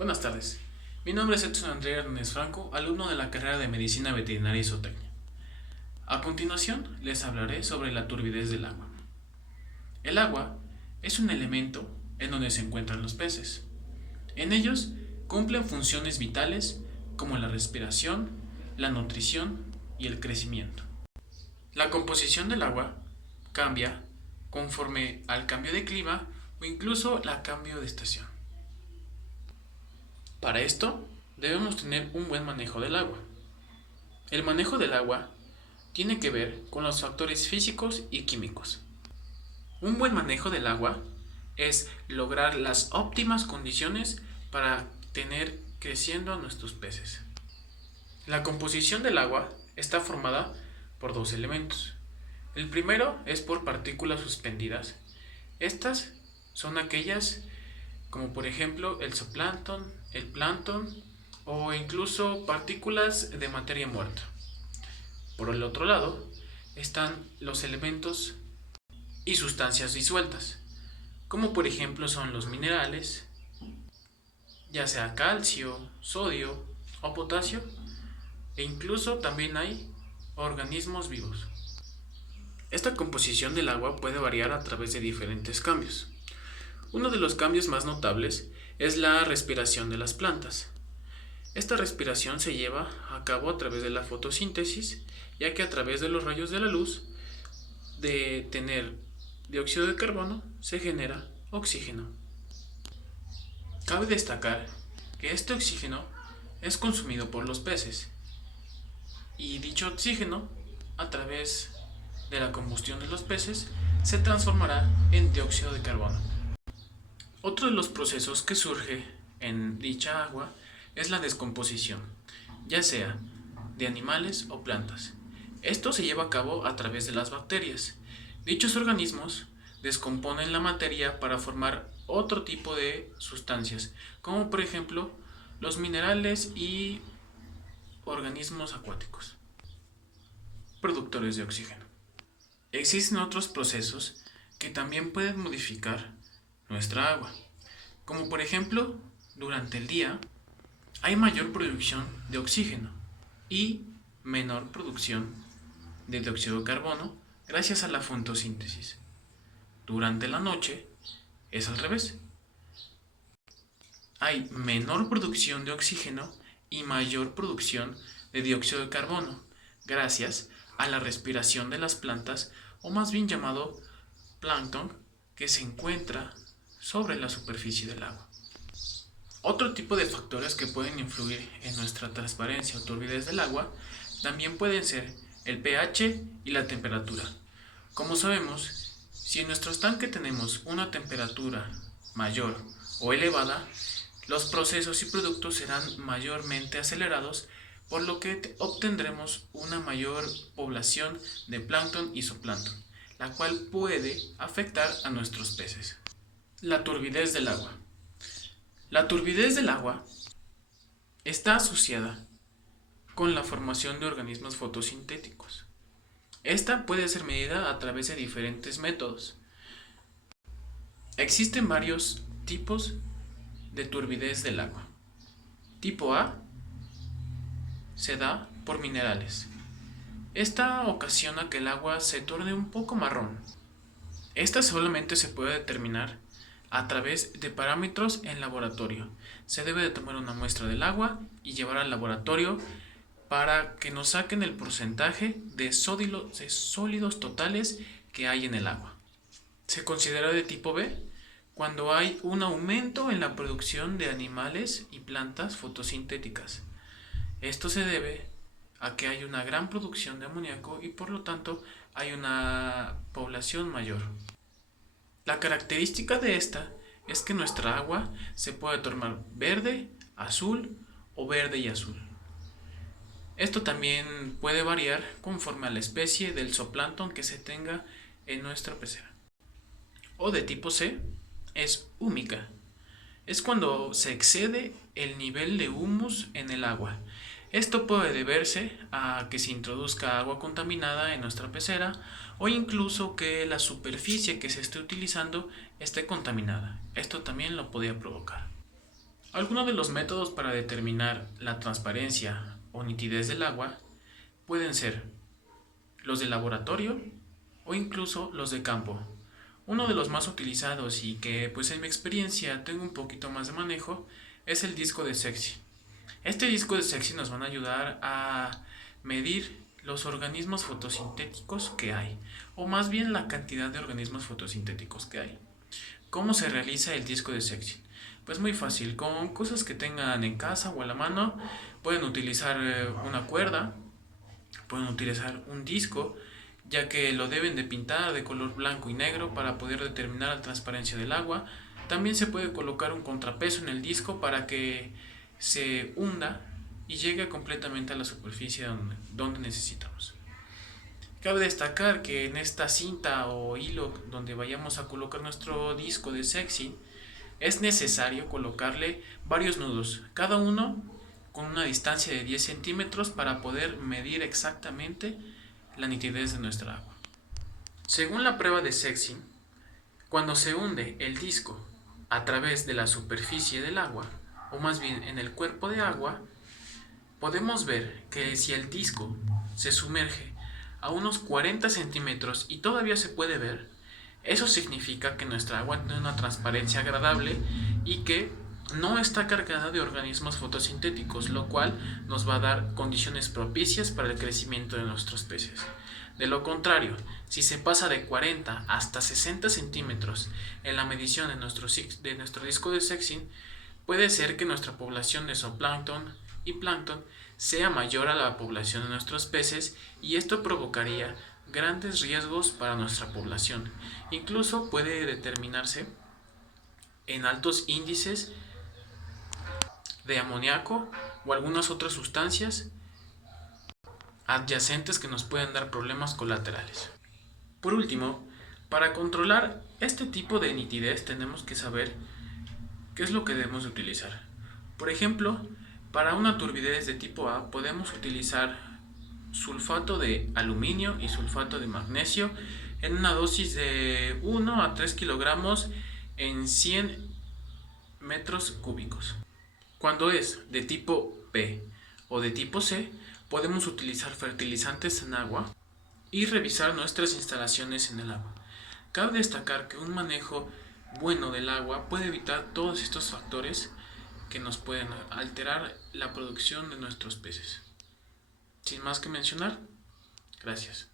Buenas tardes. Mi nombre es Edson Andrea Hernández Franco, alumno de la carrera de Medicina Veterinaria y Zootecnia. A continuación, les hablaré sobre la turbidez del agua. El agua es un elemento en donde se encuentran los peces. En ellos cumplen funciones vitales como la respiración, la nutrición y el crecimiento. La composición del agua cambia conforme al cambio de clima o incluso al cambio de estación. Para esto, debemos tener un buen manejo del agua. El manejo del agua tiene que ver con los factores físicos y químicos. Un buen manejo del agua es lograr las óptimas condiciones para tener creciendo a nuestros peces. La composición del agua está formada por dos elementos. El primero es por partículas suspendidas. Estas son aquellas como por ejemplo el zooplancton, el plancton o incluso partículas de materia muerta. Por el otro lado están los elementos y sustancias disueltas, como por ejemplo son los minerales, ya sea calcio, sodio o potasio, e incluso también hay organismos vivos. Esta composición del agua puede variar a través de diferentes cambios. Uno de los cambios más notables es la respiración de las plantas. Esta respiración se lleva a cabo a través de la fotosíntesis, ya que a través de los rayos de la luz, de tener dióxido de carbono, se genera oxígeno. Cabe destacar que este oxígeno es consumido por los peces, y dicho oxígeno, a través de la combustión de los peces, se transformará en dióxido de carbono. Otro de los procesos que surge en dicha agua es la descomposición, ya sea de animales o plantas. Esto se lleva a cabo a través de las bacterias. Dichos organismos descomponen la materia para formar otro tipo de sustancias, como por ejemplo los minerales y organismos acuáticos, productores de oxígeno. Existen otros procesos que también pueden modificar nuestra agua, como por ejemplo, durante el día hay mayor producción de oxígeno y menor producción de dióxido de carbono gracias a la fotosíntesis. Durante la noche es al revés. Hay menor producción de oxígeno y mayor producción de dióxido de carbono gracias a la respiración de las plantas, o más bien llamado plancton, que se encuentra sobre la superficie del agua. Otro tipo de factores que pueden influir en nuestra transparencia o turbidez del agua también pueden ser el pH y la temperatura. Como sabemos, si en nuestro estanque tenemos una temperatura mayor o elevada, los procesos y productos serán mayormente acelerados, por lo que obtendremos una mayor población de plancton y zooplancton, la cual puede afectar a nuestros peces. La turbidez del agua. La turbidez del agua está asociada con la formación de organismos fotosintéticos. Esta puede ser medida a través de diferentes métodos. Existen varios tipos de turbidez del agua. Tipo A se da por minerales. Esta ocasiona que el agua se torne un poco marrón. Esta solamente se puede determinar a través de parámetros en laboratorio. Se debe de tomar una muestra del agua y llevar al laboratorio para que nos saquen el porcentaje de sólidos totales que hay en el agua. Se considera de tipo B cuando hay un aumento en la producción de animales y plantas fotosintéticas. Esto se debe a que hay una gran producción de amoníaco y por lo tanto hay una población mayor. La característica de esta es que nuestra agua se puede tornar verde, azul o verde y azul. Esto también puede variar conforme a la especie del zooplancton que se tenga en nuestra pecera. O de tipo C es húmica. Es cuando se excede el nivel de humus en el agua. Esto puede deberse a que se introduzca agua contaminada en nuestra pecera o incluso que la superficie que se esté utilizando esté contaminada. Esto también lo podría provocar. Algunos de los métodos para determinar la transparencia o nitidez del agua pueden ser los de laboratorio o incluso los de campo. Uno de los más utilizados y que pues en mi experiencia tengo un poquito más de manejo es el disco de Secchi. Este disco de Secchi nos van a ayudar a medir los organismos fotosintéticos que hay, o más bien la cantidad de organismos fotosintéticos que hay. ¿Cómo se realiza el disco de Secchi? Pues muy fácil, con cosas que tengan en casa o a la mano, pueden utilizar una cuerda, pueden utilizar un disco, ya que lo deben de pintar de color blanco y negro para poder determinar la transparencia del agua. También se puede colocar un contrapeso en el disco para que se hunda y llegue completamente a la superficie donde necesitamos. Cabe destacar que en esta cinta o hilo donde vayamos a colocar nuestro disco de Secchi, es necesario colocarle varios nudos, cada uno con una distancia de 10 centímetros para poder medir exactamente la nitidez de nuestra agua. Según la prueba de Secchi, cuando se hunde el disco a través de la superficie del agua, o más bien en el cuerpo de agua, podemos ver que si el disco se sumerge a unos 40 centímetros y todavía se puede ver, eso significa que nuestra agua tiene una transparencia agradable y que no está cargada de organismos fotosintéticos, lo cual nos va a dar condiciones propicias para el crecimiento de nuestros peces. De lo contrario, si se pasa de 40 hasta 60 centímetros en la medición de nuestro disco de Secchi, puede ser que nuestra población de zooplancton y plancton sea mayor a la población de nuestros peces y esto provocaría grandes riesgos para nuestra población. Incluso puede determinarse en altos índices de amoníaco o algunas otras sustancias adyacentes que nos pueden dar problemas colaterales. Por último, para controlar este tipo de nitidez tenemos que saber qué es lo que debemos utilizar. Por ejemplo, para una turbidez de tipo A podemos utilizar sulfato de aluminio y sulfato de magnesio en una dosis de 1 a 3 kilogramos en 100 metros cúbicos. Cuando es de tipo B o de tipo C, podemos utilizar fertilizantes en agua y revisar nuestras instalaciones en el agua. Cabe destacar que un manejo bueno del agua puede evitar todos estos factores que nos pueden alterar la producción de nuestros peces. Sin más que mencionar, gracias.